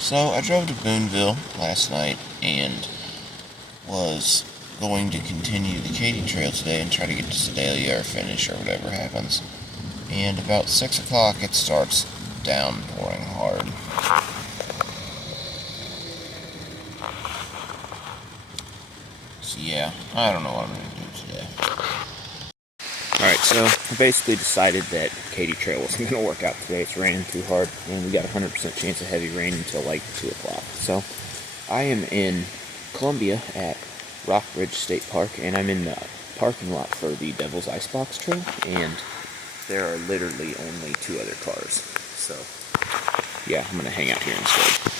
So I drove to Boonville last night and was going to continue the Katy Trail today and try to get to Sedalia or finish or whatever happens. And about 6 o'clock it starts downpouring hard. So yeah, I don't know what I'm going to do today. Alright, so I basically decided that Katy Trail wasn't going to work out today. It's raining too hard, and we got a 100% chance of heavy rain until like 2 o'clock. So I am in Columbia at Rockbridge State Park, and I'm in the parking lot for the Devil's Icebox Trail, and there are literally only 2 other cars. So yeah, I'm going to hang out here instead.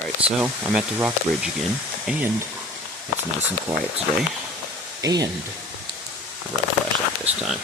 Alright, so I'm at the Rock Bridge again, and it's nice and quiet today, and I got a flashlight this time.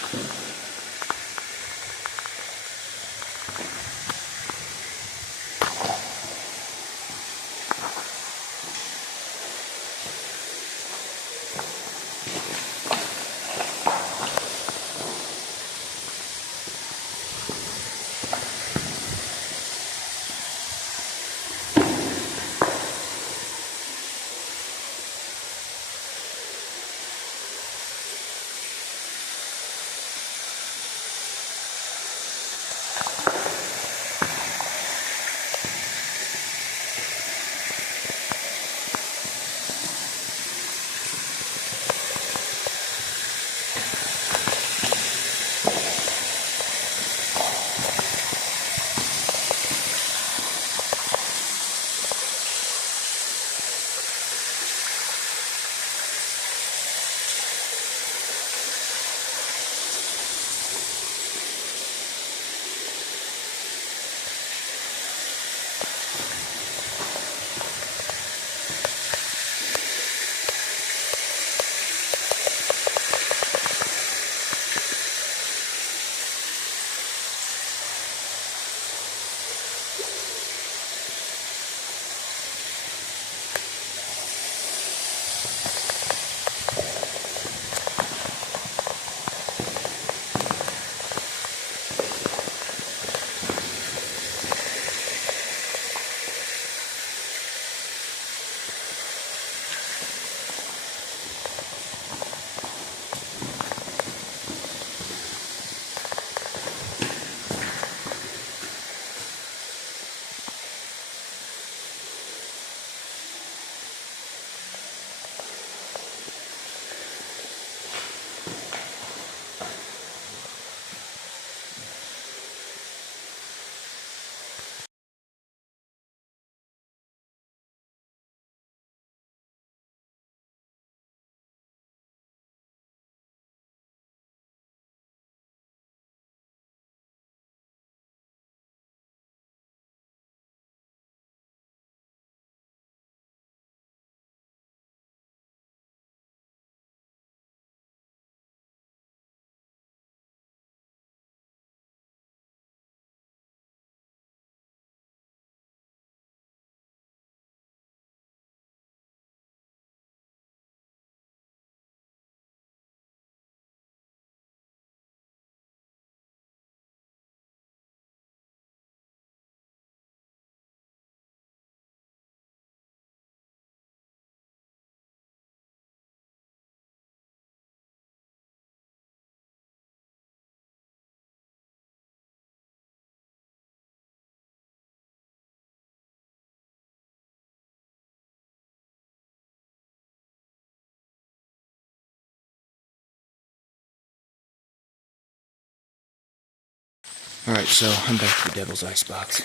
Alright, so I'm back to the Devil's Icebox.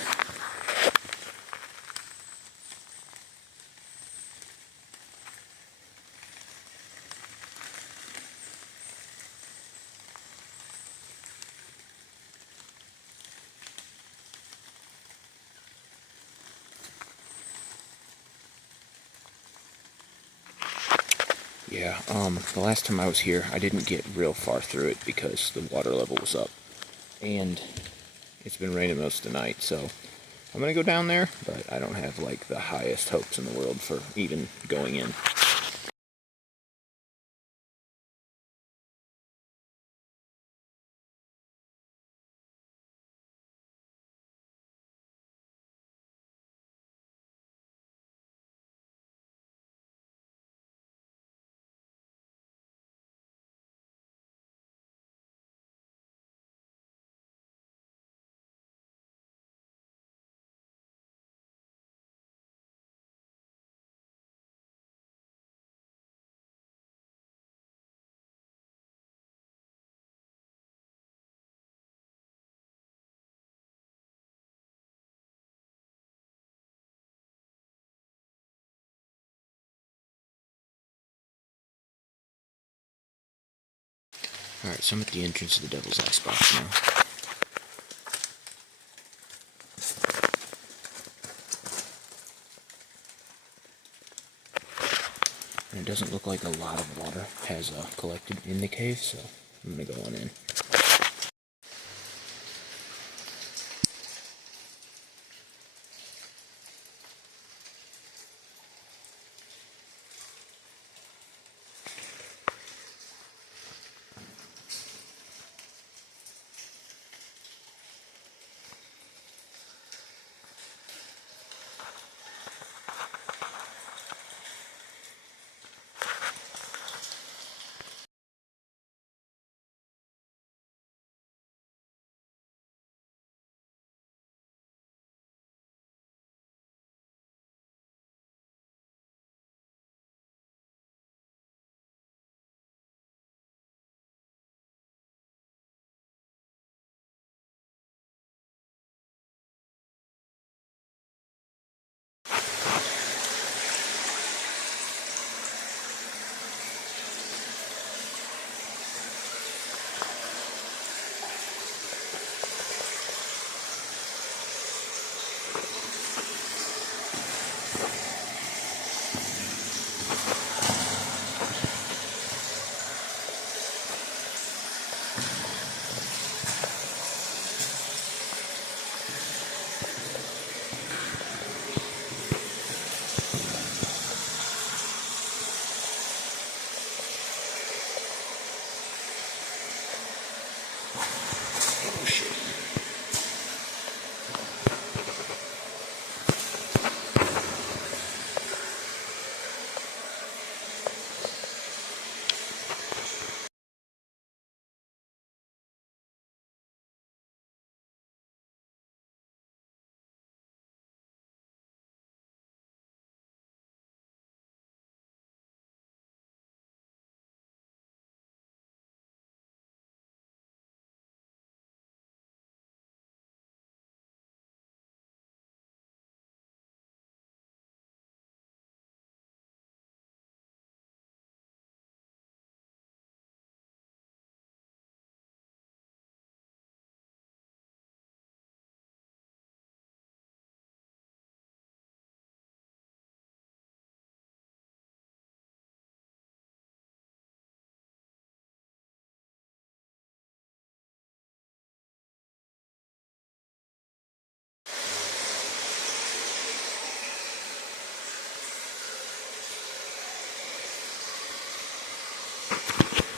Yeah, Yeah, the last time I was here, I didn't get real far through it because the water level was up. And it's been raining most of the night, so I'm gonna go down there, but I don't have, like, the highest hopes in the world for even going in. Alright, so I'm at the entrance of the Devil's Icebox now. And it doesn't look like a lot of water has collected in the cave, so I'm gonna go on in. Oh shit.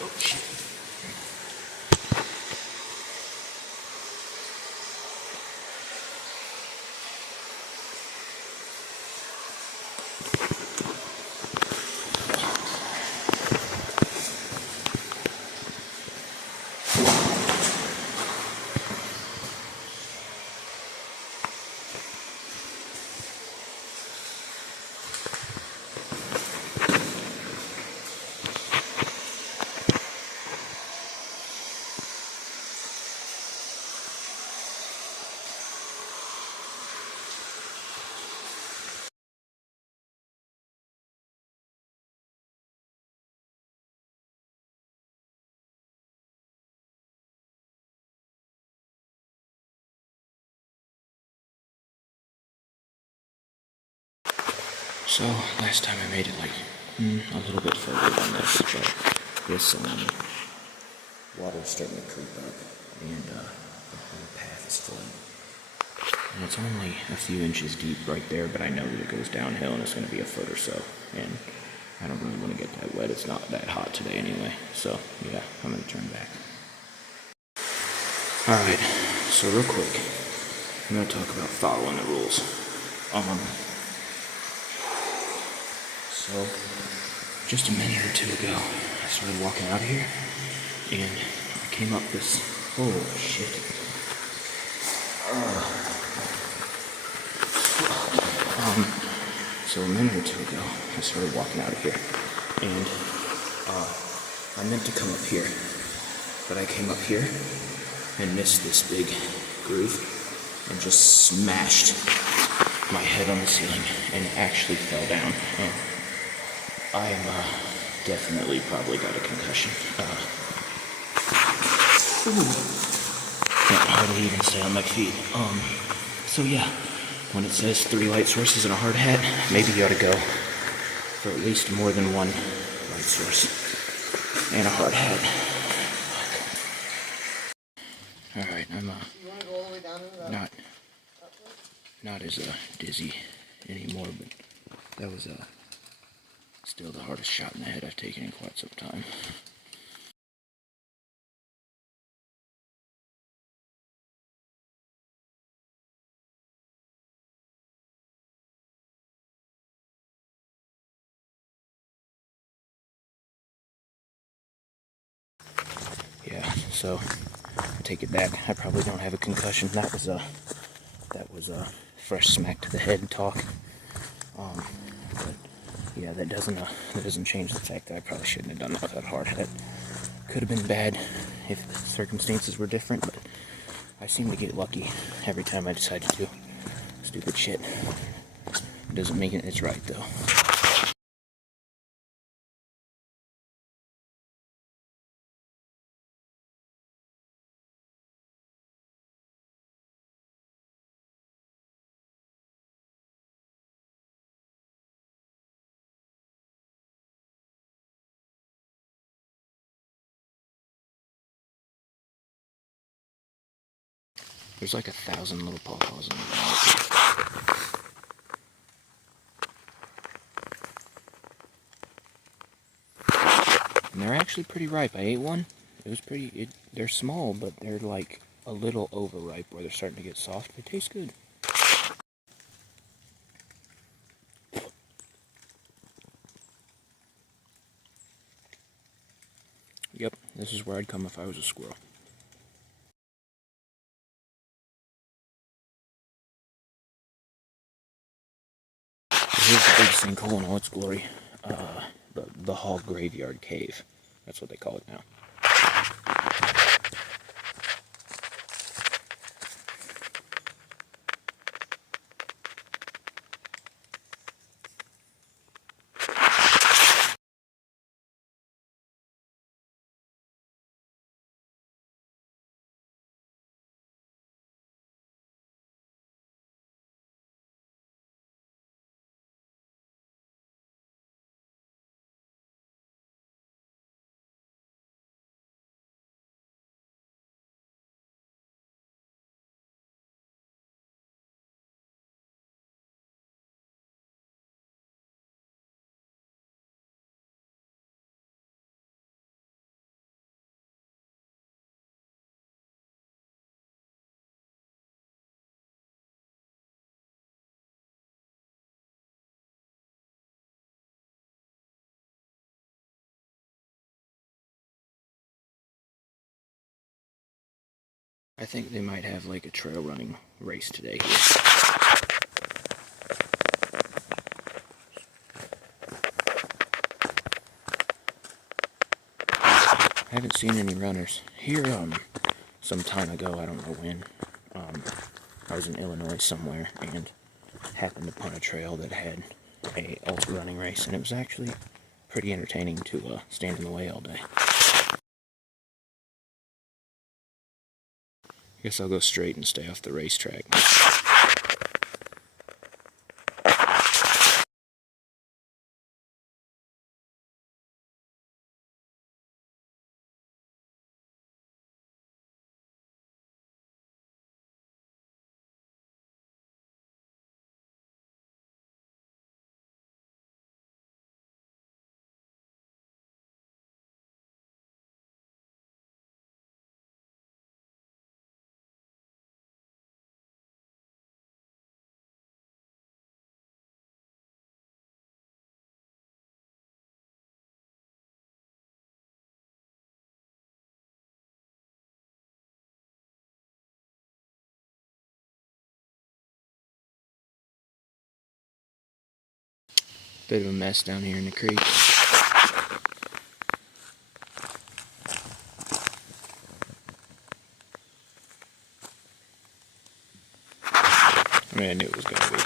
Oh shit. So, last time I made it like a little bit further than this, but this water's starting to creep up, and the path is flooding. And it's only a few inches deep right there, but I know that it goes downhill and it's going to be a foot or so. And I don't really want to get that wet. It's not that hot today anyway. So, yeah, I'm going to turn back. Alright, so real quick, I'm going to talk about following the rules. So, just a minute or two ago, I started walking out of here, and I came up this, oh shit. So a minute or two ago, I started walking out of here, and I meant to come up here, but I came up here and missed this big groove and just smashed my head on the ceiling and actually fell down. I am definitely probably got a concussion. Can't hardly even stay on my feet. So yeah. When it says 3 light sources and a hard hat, maybe you ought to go for at least more than one light source and a hard hat. Alright, I'm not as dizzy anymore, but that was still the hardest shot in the head I've taken in quite some time. Yeah, so I take it back. I probably don't have a concussion. That was a fresh smack to the head talk. But yeah, that doesn't change the fact that I probably shouldn't have done that with that hard hat. Could have been bad if circumstances were different, but I seem to get lucky every time I decide to do stupid shit. It doesn't mean it's right though. There's like 1,000 little pawpaws in the and they're actually pretty ripe. I ate one. It was they're small, but they're like a little overripe where they're starting to get soft. They taste good. Yep, this is where I'd come if I was a squirrel. Here's the big sinkhole in all its glory. The Hall Graveyard Cave. That's what they call it now. I think they might have like a trail running race today here. I haven't seen any runners here. Some time ago, I don't know when. I was in Illinois somewhere and happened upon a trail that had a ultra running race, and it was actually pretty entertaining to stand in the way all day. I guess I'll go straight and stay off the racetrack. Bit of a mess down here in the creek. I mean, I knew it was going to be.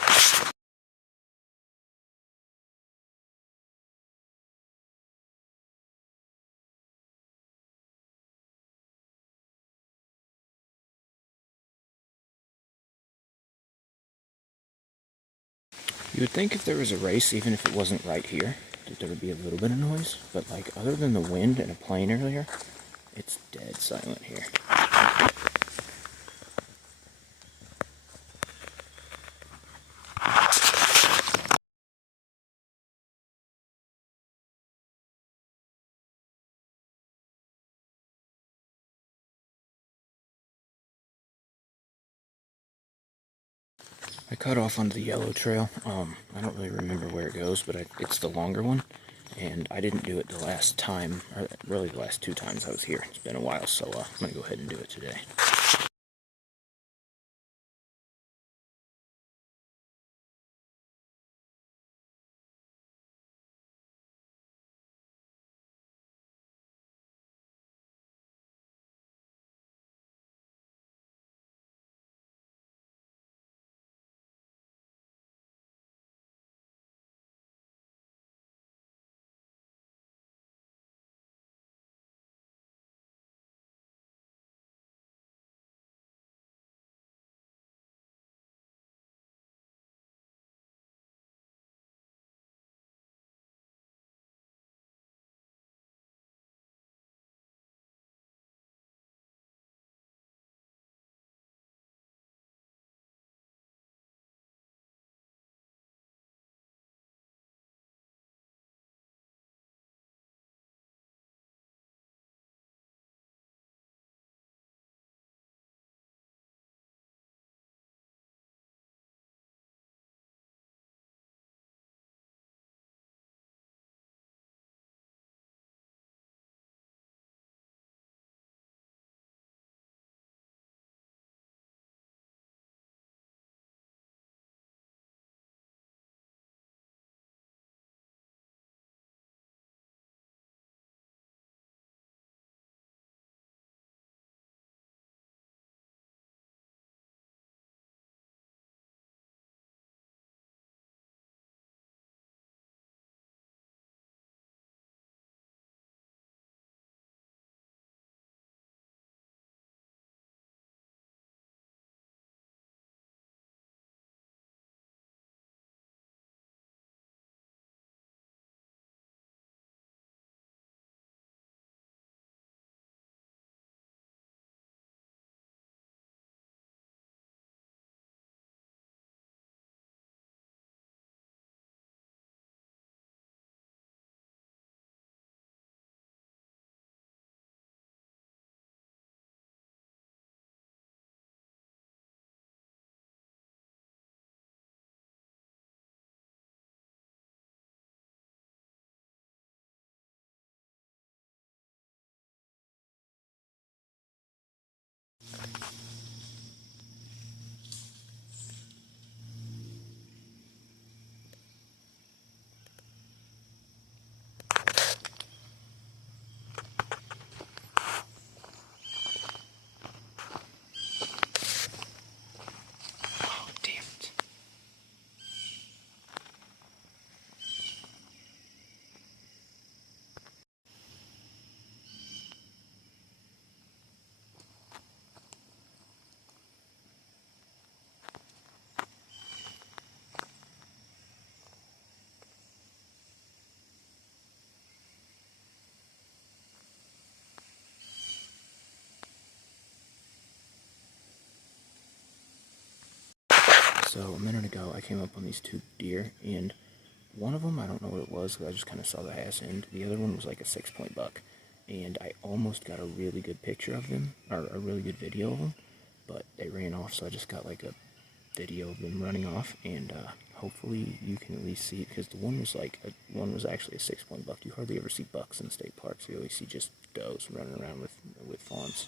You would think if there was a race, even if it wasn't right here, that there would be a little bit of noise, but like other than the wind and a plane earlier, it's dead silent here. I cut off onto the yellow trail. I don't really remember where it goes, but it's the longer one. And I didn't do it the last time, or really the last 2 times I was here. It's been a while, so I'm going to go ahead and do it today. Oh, damn it. So a minute ago, I came up on these 2 deer, and one of them, I don't know what it was, because I just kind of saw the ass end. The other one was like a 6-point buck, and I almost got a really good picture of them, or a really good video of them, but they ran off, so I just got like a video of them running off, and hopefully you can at least see, because the one was like, one was actually a 6-point buck. You hardly ever see bucks in state parks. You always see just does running around with fawns.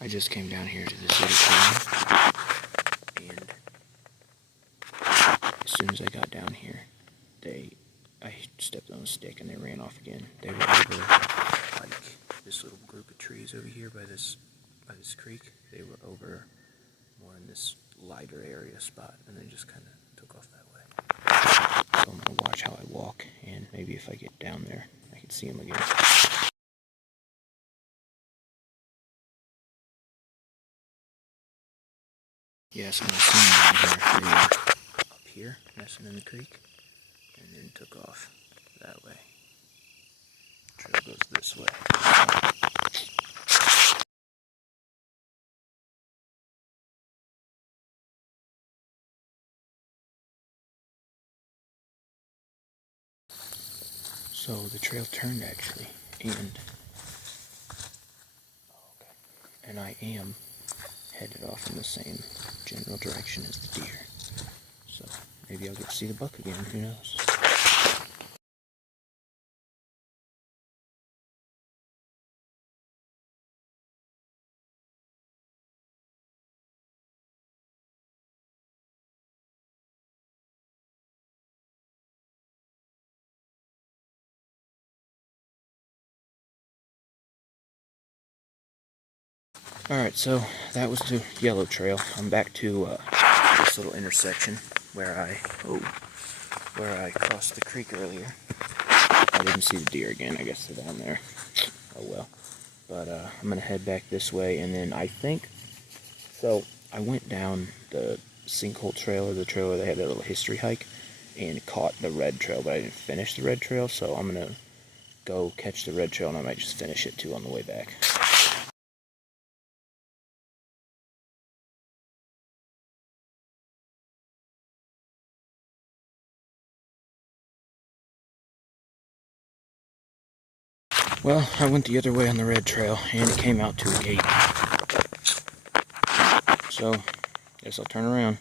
I just came down here to this little town, and as soon as I got down here, I stepped on a stick and they ran off again. They were over like this little group of trees over here by this creek. They were over more in this lighter area spot, and they just kind of took off that way. So I'm gonna watch how I walk, and maybe if I get down there, I can see them again. Yes, I'm gonna see them down here. They were up here, messing in the creek, and then took off that way. Trail goes this way. So the trail turned actually, and I am headed off in the same general direction as the deer. So maybe I'll get to see the buck again, who knows. Alright, so that was the yellow trail. I'm back to this little intersection where I crossed the creek earlier. I didn't see the deer again. I guess they're down there. Oh well. But I'm going to head back this way, and then I went down the sinkhole trail, or the trail where they had that little history hike, and caught the red trail, but I didn't finish the red trail, so I'm going to go catch the red trail, and I might just finish it too on the way back. Well, I went the other way on the red trail, and it came out to a gate. So, guess I'll turn around.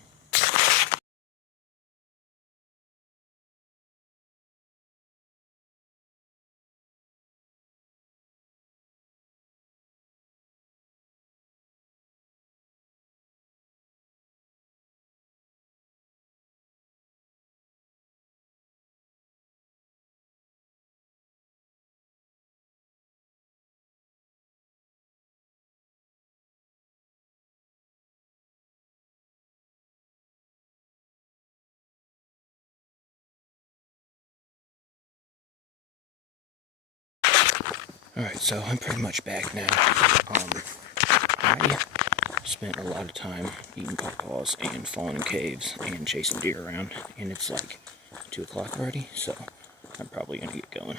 Alright, so I'm pretty much back now. I spent a lot of time eating pawpaws and falling in caves and chasing deer around, and it's like 2 o'clock already, so I'm probably gonna get going.